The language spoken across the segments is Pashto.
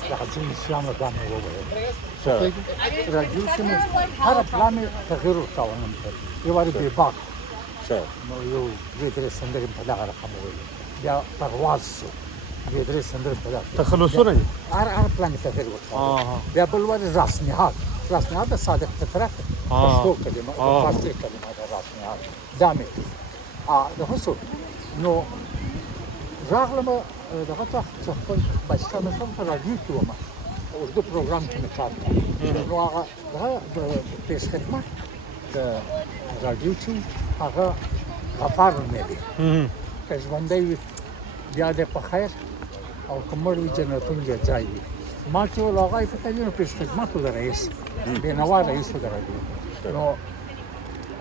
لازم الشام دامه وبه راجعين هذا كلامي تغيير القوانين يوارد بباق يو بيدرس سندري بلا رقم يا برواز بيدرس سندري بلا تخلصوني أنا كلامي تغيير القوانين يا بالوارد رسميات صادق تترك بشتو كلمة فاصل كلمة رسميات دامه ده حصل إنه راغلما دغه څخه بچا مثلا راډیو کې ومه اردو پروګرام کې کار کوم نو هغه د پیش خدمت د راډیو چې هغه غفار مې دي که ژوندی وي بیا دې په خیر او کومړ وي جنتون دې ځای وي ما چې ول هغه فکر یې پیش خدمت د رئیس بینوا رئیس د راډیو نو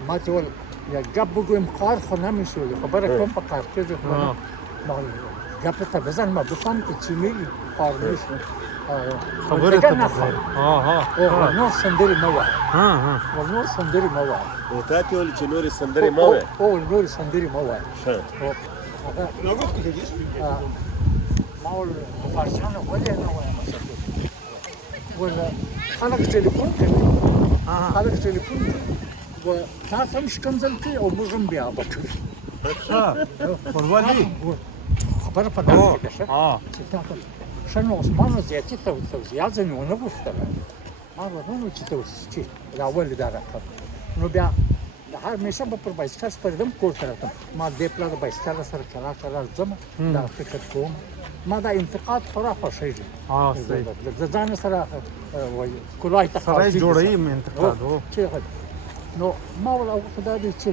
ما چې ول یا ګب وګم کار خو نه مې شو خبره کوم په کار کې قبل بزن ما بفهم كتشميل قارنش خبرت نور سندري موعد ونور سندري موعد وتاتي ولا نور سندري موعد نور سندري موعد ما هو فارسانه ولا نوع ولا خلق تليفون خلق تليفون وتعرف مش كنزلتي او مجرم بيها بكر والوالدي خبره په دغه کې ده شنو عثمان زیاتې توزیع ځنه ونه غوښتل ما ورنو چې دا ول دا راکړ نو بیا هر همیشه په بایسکل سپردم کور ته راځم ما دې پلا د بایسکل سره چلا ځم دا فکر کوم ما دا انتقاد خورا خوښیږي د ځان سره وای کولای ته سره جوړی انتقاد نو ما ولا خدای دې چې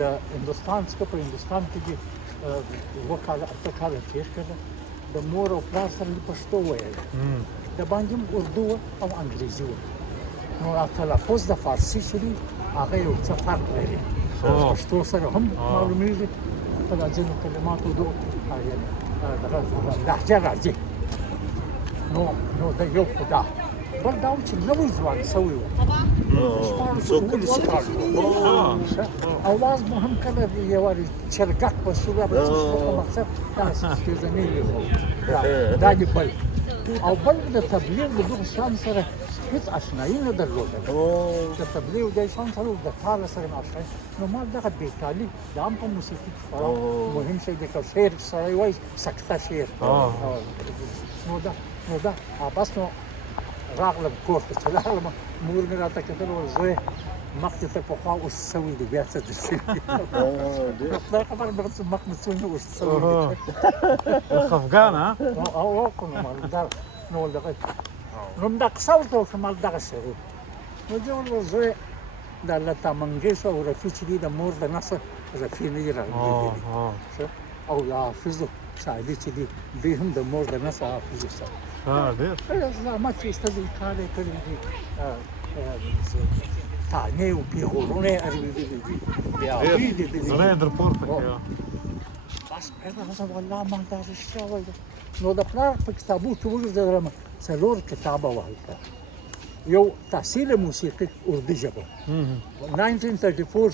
د هندستان څخه په هندستان کې وکاله اتکاله تیر کړه د مور او پلار سره پښتو ویل د باندې اردو او انګلیزي نو تلفظ د فارسی شری هغه یو څه فرق لري پښتو سره هم معلومیږي په ځینو کلماتو دوه لهجه راځي نو د یو خدا بل دا چې نوې ځوان سوی و اواز مهم کله یواري چرګک په صورت په مقصد تاسو چې زمینه دا دی بل او بل د تبلیغ د دغه شان سره هیڅ آشنایی نه درلوده د تبلیغ د شان سره د کار سره آشنایی نو ما دغه بیتالي د عام په موسیقي مهم شی د شعر سره وای سکته شعر نو دا بس نو راغلم کور ته چې راغلم مور مې راته کتل او زوی مخکې ته پخوا اوس سوي دي بیا څه دي دا خبره به مخ مې څونه اوس سوي خفګان او کوم مالدار نو دغه نو دا قصه ورته شمال دغه شری نو جو زوی د لتا منګیش او رفیع چې د مور د نسه رفیع نه راغلی او یا حافظو شاعري چې دی هم د مور د نسه حافظو سره ما چې استاد کار کړی دی تانه او پیغورونه بیا زړه در پورته بس هغه والله ما دا شاول نو د پلار په کتابو کې وګورم څلور کتابه وایي یو تحصیل موسیقي اردو ژبه 1934